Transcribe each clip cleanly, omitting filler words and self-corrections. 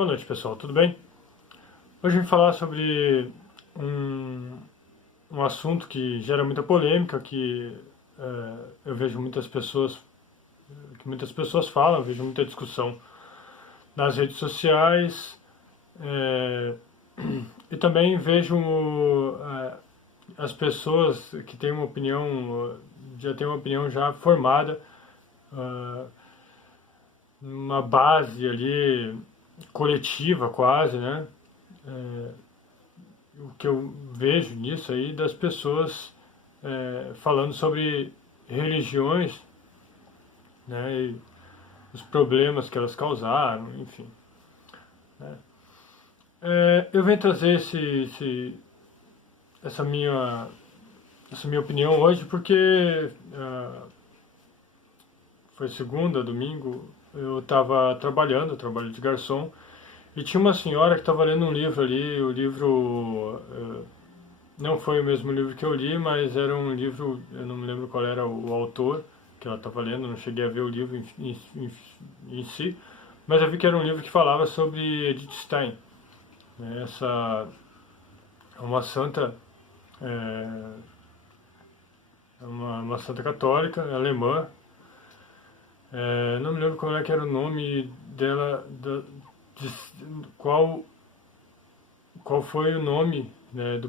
Boa noite, pessoal, tudo bem? Hoje eu vim falar sobre um, um assunto que gera muita polêmica, que eu vejo muitas pessoas falam, eu vejo muita discussão nas redes sociais, é, e também vejo as pessoas que têm uma opinião, já têm uma opinião já formada, ah, uma base ali coletiva quase, né? É, o que eu vejo nisso aí das pessoas falando sobre religiões, né, e os problemas que elas causaram, enfim. Né. Eu venho trazer essa minha, essa minha opinião hoje porque foi segunda, domingo, eu estava trabalhando, eu trabalho de garçom, e tinha uma senhora que estava lendo um livro ali, o livro não foi o mesmo livro que eu li, mas era um livro, eu não me lembro qual era o autor que ela estava lendo, não cheguei a ver o livro em si, mas eu vi que era um livro que falava sobre Edith Stein. Né? Essa é uma santa, é, uma santa católica, alemã. Não me lembro qual é que era o nome dela, de, qual foi o nome, né,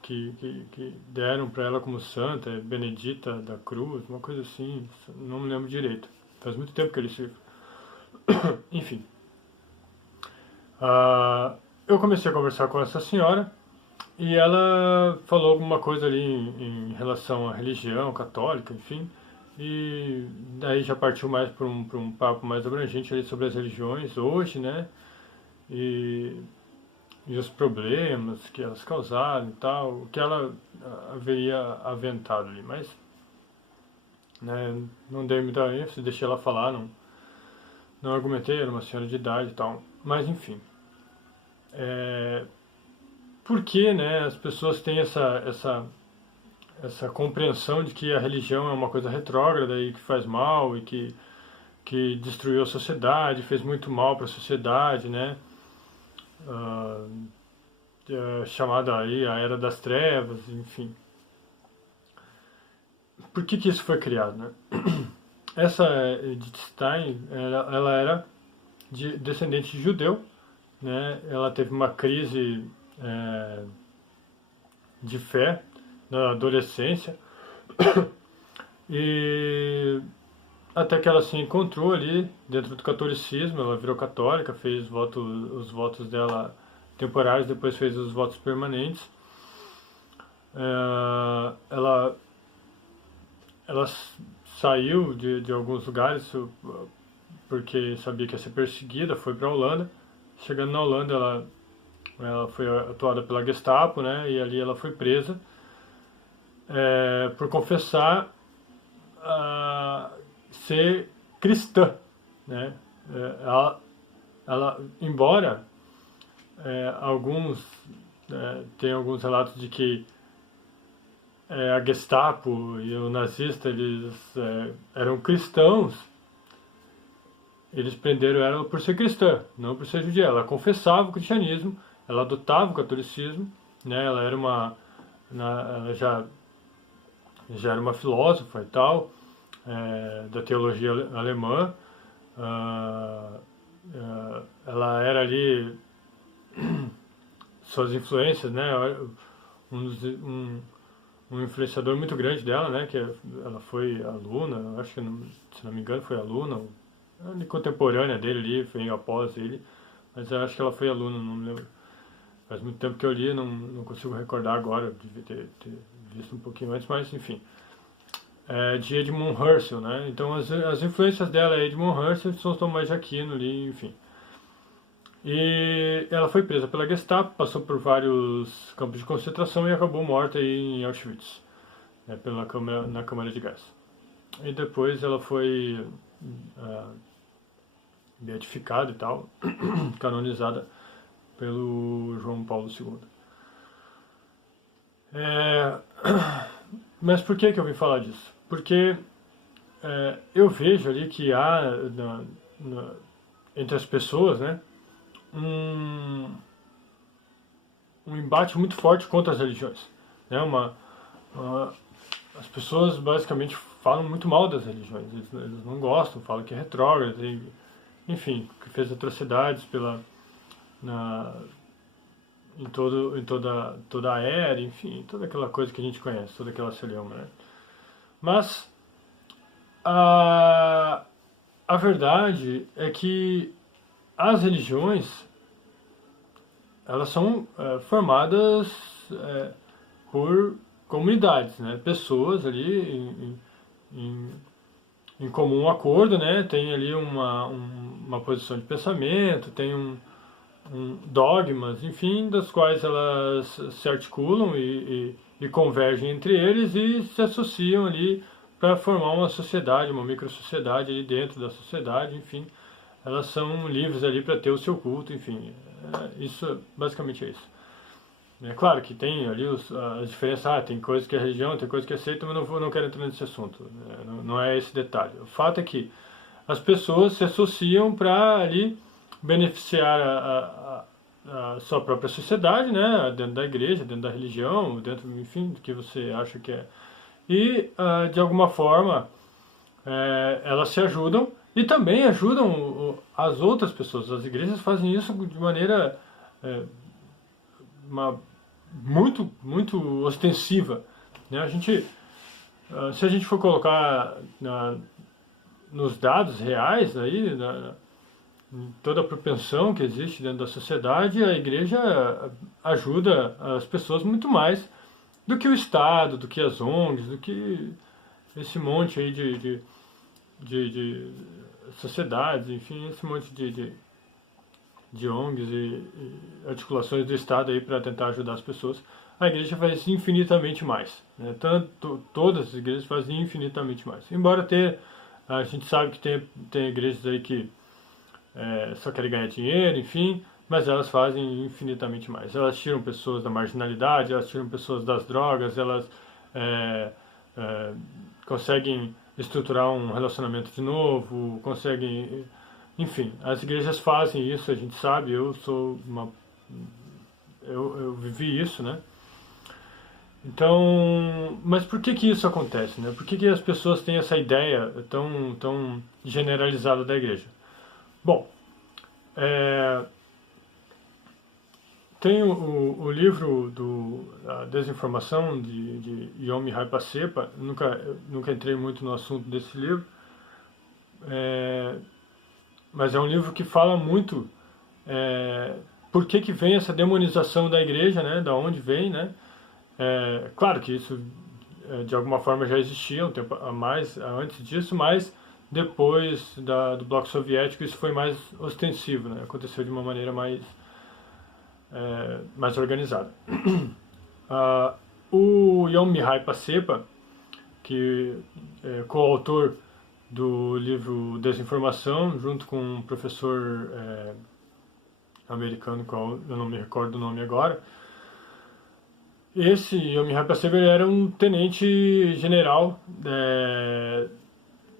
que deram para ela como santa, Benedita da Cruz, uma coisa assim, não me lembro direito. Faz muito tempo que ele se... Enfim. Eu comecei a conversar com essa senhora e ela falou alguma coisa ali em relação à religião católica, enfim. E daí já partiu mais para um papo mais abrangente ali sobre as religiões hoje, né? E os problemas que elas causaram e tal, o que ela haveria aventado ali, mas né, não dei muita ênfase, deixei ela falar, não argumentei, era uma senhora de idade e tal, mas enfim. Por que, né, as pessoas têm essa compreensão de que a religião é uma coisa retrógrada e que faz mal e que destruiu a sociedade, fez muito mal para a sociedade, né? Chamada aí a Era das Trevas, enfim. Por que isso foi criado, né? Essa Edith Stein, ela era descendente de judeu, né? Ela teve uma crise de fé na adolescência e até que ela se encontrou ali dentro do catolicismo, ela virou católica, fez os votos dela temporários, depois fez os votos permanentes. Ela saiu de alguns lugares porque sabia que ia ser perseguida, foi para a Holanda. Chegando na Holanda, ela foi atuada pela Gestapo, né? E ali ela foi presa por confessar ser cristã, né? Embora tem alguns relatos de que a Gestapo e o nazista eles eram cristãos, eles prenderam ela por ser cristã, não por ser judia. Ela confessava o cristianismo, ela adotava o catolicismo, né? Ela era ela já era uma filósofa e tal, da teologia alemã. Ela era ali suas influências, né? Um influenciador muito grande dela, né? Que ela foi aluna, acho que se não me engano foi aluna, contemporânea dele ali, foi após ele, mas eu acho que ela foi aluna, não me lembro. Faz muito tempo que eu li, não consigo recordar agora, devia ter visto um pouquinho antes, mas enfim. De Edmund Husserl, né? Então as influências dela é Edmund Husserl, São Tomás de Aquino ali, enfim. E ela foi presa pela Gestapo, passou por vários campos de concentração e acabou morta aí em Auschwitz, né, na câmara de gás. E depois ela foi beatificada e tal, canonizada pelo João Paulo II. Mas por que eu vim falar disso? Porque eu vejo ali que há entre as pessoas, né, um, um embate muito forte contra as religiões, né? As pessoas basicamente falam muito mal das religiões, eles não gostam, falam que é retrógrado, enfim, que fez atrocidades na, toda a era, enfim, toda aquela coisa que a gente conhece, toda aquela celeuma, né? Mas a verdade é que as religiões, elas são formadas por comunidades, né? Pessoas ali em, em comum acordo, né? Tem ali uma posição de pensamento, tem dogmas, enfim, das quais elas se articulam e convergem entre eles e se associam ali para formar uma sociedade, uma micro-sociedade ali dentro da sociedade, enfim. Elas são livres ali para ter o seu culto, enfim. Isso, basicamente é isso. É claro que tem ali as diferenças, tem coisas que é religião, tem coisas que é seita, mas não quero entrar nesse assunto. Não é esse detalhe. O fato é que as pessoas se associam para ali beneficiar a sua própria sociedade, né, dentro da igreja, dentro da religião, dentro, enfim, do que você acha que é. E, de alguma forma, elas se ajudam e também ajudam as outras pessoas. As igrejas fazem isso de maneira muito, muito ostensiva, né? Se a gente for colocar nos dados reais aí, toda a propensão que existe dentro da sociedade, a igreja ajuda as pessoas muito mais do que o Estado, do que as ONGs, do que esse monte aí de sociedades, enfim, esse monte de ONGs e articulações do Estado aí para tentar ajudar as pessoas. A igreja faz infinitamente mais, né? Todas as igrejas fazem infinitamente mais. Embora a gente sabe que tem igrejas aí que só querem ganhar dinheiro, enfim, mas elas fazem infinitamente mais. Elas tiram pessoas da marginalidade, elas tiram pessoas das drogas, elas conseguem estruturar um relacionamento de novo, conseguem... Enfim, as igrejas fazem isso, a gente sabe, eu vivi isso, né? Então, mas por que isso acontece, né? Por que as pessoas têm essa ideia tão generalizada da igreja? Bom, tem o livro da desinformação de Yomi Pacepa. Nunca entrei muito no assunto desse livro, mas é um livro que fala muito por que vem essa demonização da igreja, né? Da onde vem, né? Claro que isso de alguma forma já existia um tempo a mais antes disso, mas depois do bloco soviético isso foi mais ostensivo, né? Aconteceu de uma maneira mais organizada. O Yomi Pacepa, que é coautor do livro Desinformação, junto com um professor americano, qual eu não me recordo o nome agora. Esse Yomi Pacepa era um tenente general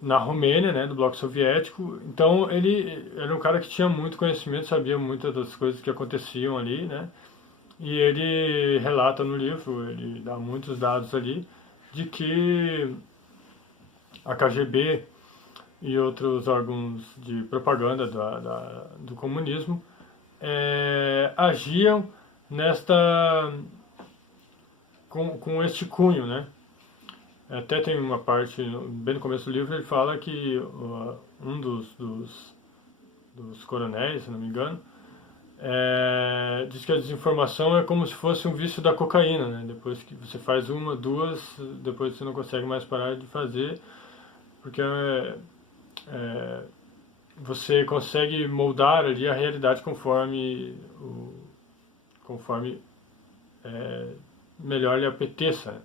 na Romênia, né, do bloco soviético. Então ele era um cara que tinha muito conhecimento, sabia muitas das coisas que aconteciam ali, né? E ele relata no livro, ele dá muitos dados ali de que a KGB e outros órgãos de propaganda do comunismo agiam com este cunho, né? Até tem uma parte, bem no começo do livro, ele fala que um dos coronéis, se não me engano, diz que a desinformação é como se fosse um vício da cocaína, né? Depois que você faz uma, duas, depois você não consegue mais parar de fazer, porque você consegue moldar ali a realidade conforme melhor lhe apeteça, né?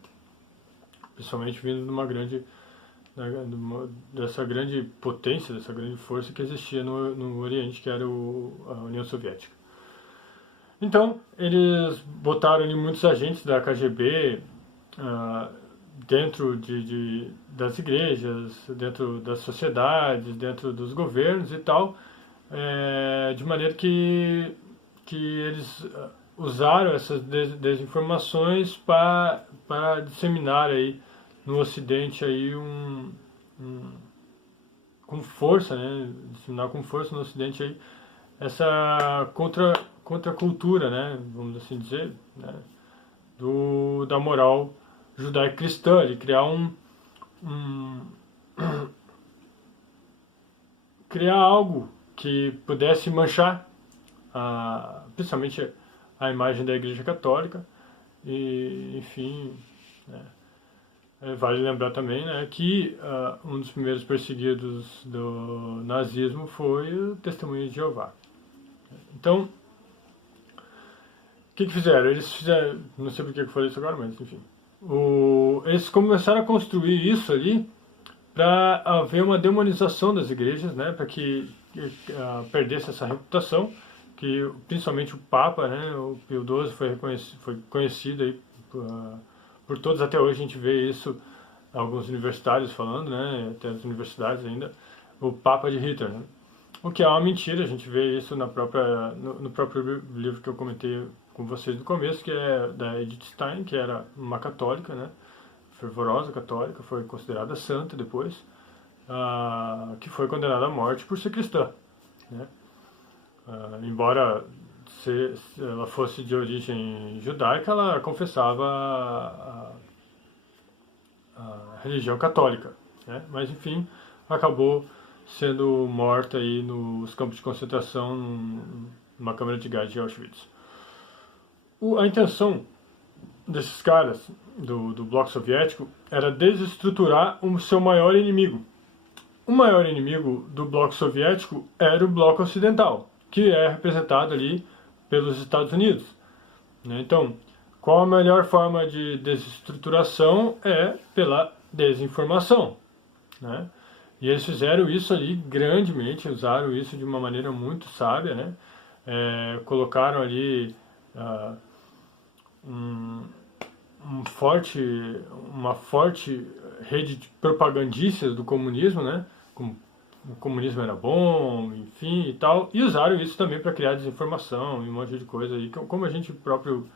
Principalmente vindo dessa grande potência, dessa grande força que existia no Oriente, que era a União Soviética. Então, eles botaram ali muitos agentes da KGB dentro das igrejas, dentro das sociedades, dentro dos governos e tal, de maneira que eles usaram essas desinformações para disseminar aí no Ocidente aí com força, né, disseminar com força no Ocidente aí essa contracultura, né, vamos assim dizer, né, da moral judaico-cristã, de criar criar algo que pudesse manchar principalmente a imagem da Igreja Católica e, enfim, né, vale lembrar também, né, que um dos primeiros perseguidos do nazismo foi o Testemunho de Jeová. Então, o que fizeram? Eles fizeram, não sei por que eu falei isso agora, mas enfim, eles começaram a construir isso ali para haver uma demonização das igrejas, né, para que perdesse essa reputação, que principalmente o Papa, né, o Pio XII foi conhecido aí por todos, até hoje a gente vê isso, alguns universitários falando, né, até as universidades ainda, o Papa de Hitler, né, o que é uma mentira, a gente vê isso no próprio livro que eu comentei com vocês no começo, que é da Edith Stein, que era uma católica, né, fervorosa católica, foi considerada santa depois, que foi condenada à morte por ser cristã, né? Embora ela fosse de origem judaica, ela confessava a religião católica, né? Mas enfim, acabou sendo morta aí nos campos de concentração numa câmara de gás de Auschwitz. A intenção desses caras do bloco soviético era desestruturar o seu maior inimigo. O maior inimigo do bloco soviético era o bloco ocidental, que é representado ali pelos Estados Unidos, né? Então, qual a melhor forma de desestruturação? É pela desinformação, né? E eles fizeram isso ali grandemente, usaram isso de uma maneira muito sábia, né? Colocaram ali uma forte rede de propagandistas do comunismo, né? Como o comunismo era bom, enfim e tal, e usaram isso também para criar desinformação e um monte de coisa aí, como a gente próprio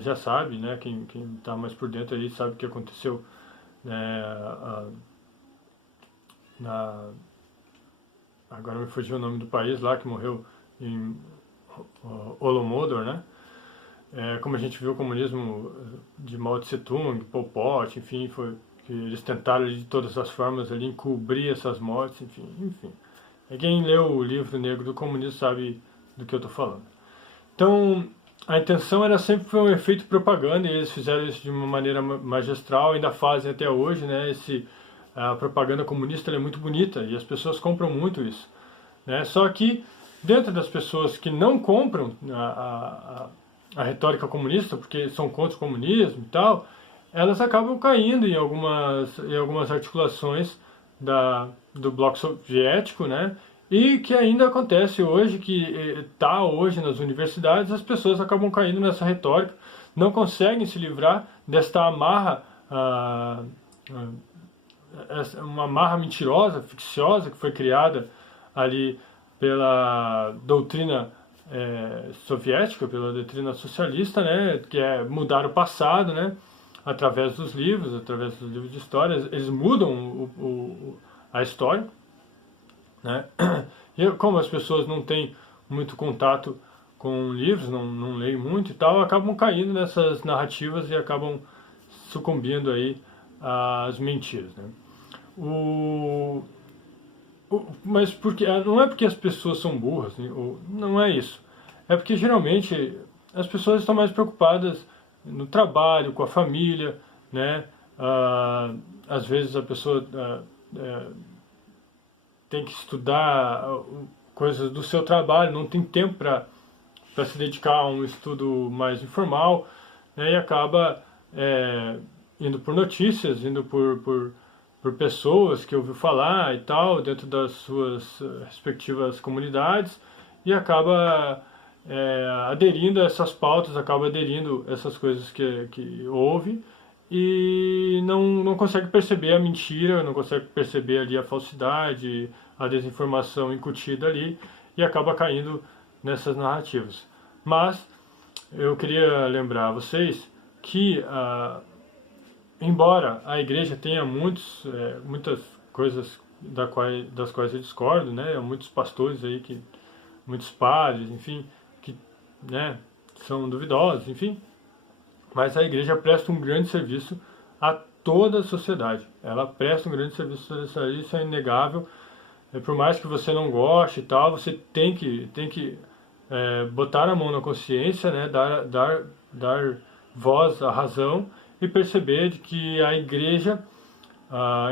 já sabe, né? Quem está mais por dentro aí sabe o que aconteceu, né? Agora me fugiu o nome do país lá que morreu em Holodomor, né? Como a gente viu o comunismo de Mao Tse Tung, Pol Pot, enfim, que eles tentaram de todas as formas ali encobrir essas mortes, enfim. Quem leu o livro Negro do Comunismo sabe do que eu estou falando. Então, a intenção era sempre foi um efeito propaganda, e eles fizeram isso de uma maneira magistral, ainda fazem até hoje, né? A propaganda comunista é muito bonita e as pessoas compram muito isso, né? Só que dentro das pessoas que não compram a retórica comunista, porque são contra o comunismo e tal, elas acabam caindo em algumas articulações do bloco soviético, né? E que ainda acontece hoje, que está hoje nas universidades, as pessoas acabam caindo nessa retórica, não conseguem se livrar desta amarra, uma amarra mentirosa, ficciosa, que foi criada ali pela doutrina soviética, pela doutrina socialista, né? Que é mudar o passado, né? Através dos livros de história, eles mudam a história, né? E como as pessoas não têm muito contato com livros, não leem muito e tal, acabam caindo nessas narrativas e acabam sucumbindo aí às mentiras, né? Mas não é porque as pessoas são burras, né? Não é isso. É porque geralmente as pessoas estão mais preocupadas no trabalho, com a família, né? Às vezes a pessoa tem que estudar coisas do seu trabalho, não tem tempo para se dedicar a um estudo mais informal, né? E acaba indo por notícias, indo por pessoas que ouviu falar e tal, dentro das suas respectivas comunidades, e acaba aderindo a essas pautas, acaba aderindo a essas coisas que ouve, e não consegue perceber a mentira, não consegue perceber ali a falsidade, a desinformação incutida ali, e acaba caindo nessas narrativas. Mas eu queria lembrar a vocês que, embora a igreja tenha muitas coisas das quais eu discordo, né, muitos pastores aí, muitos padres, enfim, que, né, são duvidosos, enfim, mas a igreja presta um grande serviço a toda a sociedade. Ela presta um grande serviço à sociedade, isso é inegável. Por mais que você não goste e tal, você tem que botar a mão na consciência, né, dar voz à razão e perceber de que a igreja,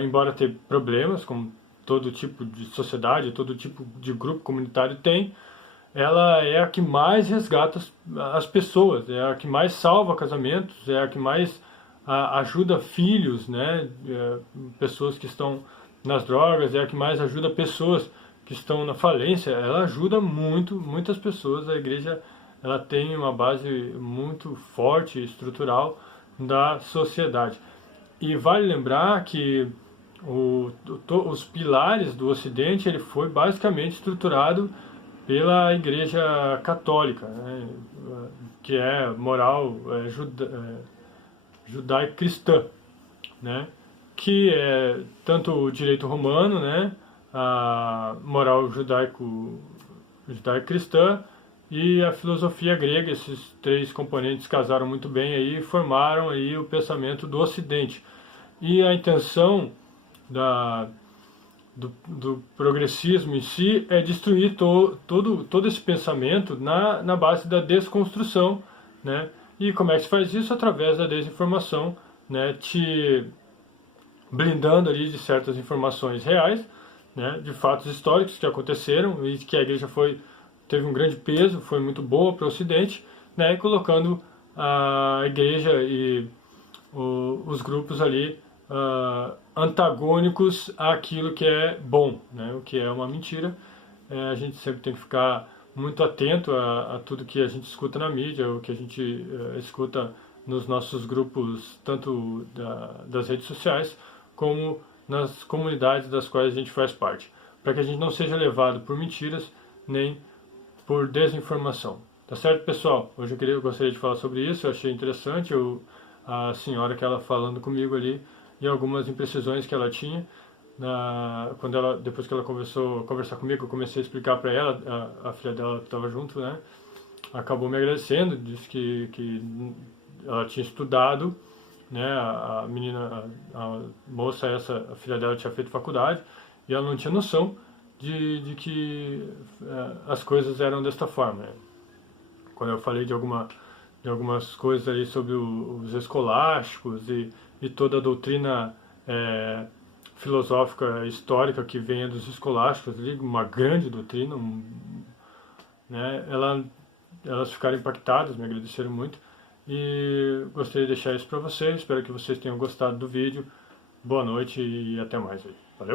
embora tenha problemas, como todo tipo de sociedade, todo tipo de grupo comunitário tem, ela é a que mais resgata as pessoas, é a que mais salva casamentos, é a que mais ajuda filhos, né, pessoas que estão nas drogas, é a que mais ajuda pessoas que estão na falência. Ela ajuda muitas pessoas. A igreja, ela tem uma base muito forte, estrutural da sociedade. E vale lembrar que os pilares do Ocidente, ele foi basicamente estruturado pela Igreja Católica, né, que é moral judaico-cristã, né, que é tanto o direito romano, né, a moral judaico-cristã e a filosofia grega. Esses três componentes casaram muito bem aí e formaram aí o pensamento do Ocidente. E a intenção do progressismo em si é destruir todo esse pensamento na base da desconstrução, né? E como é que se faz isso? Através da desinformação, né? Te blindando ali de certas informações reais, né? De fatos históricos que aconteceram e que a igreja teve um grande peso, foi muito boa para o Ocidente, né? E colocando a igreja e os grupos ali antagônicos àquilo que é bom, né? O que é uma mentira. A gente sempre tem que ficar muito atento a tudo que a gente escuta na mídia, o que a gente escuta nos nossos grupos, tanto das redes sociais, como nas comunidades das quais a gente faz parte, para que a gente não seja levado por mentiras, nem por desinformação. Tá certo, pessoal? Hoje eu gostaria de falar sobre isso, eu achei interessante, a senhora que ela falando comigo ali, e algumas imprecisões que ela tinha. Depois que ela começou a conversar comigo, eu comecei a explicar para ela, a filha dela que estava junto, né, acabou me agradecendo, disse que ela tinha estudado, né, a menina, a moça essa, a filha dela tinha feito faculdade, e ela não tinha noção de que as coisas eram desta forma, né. Quando eu falei de algumas coisas ali sobre os escolásticos e toda a doutrina filosófica histórica que vem dos escolásticos, uma grande doutrina, né, elas ficaram impactadas, me agradeceram muito, e gostaria de deixar isso para vocês. Espero que vocês tenham gostado do vídeo. Boa noite e até mais. Valeu!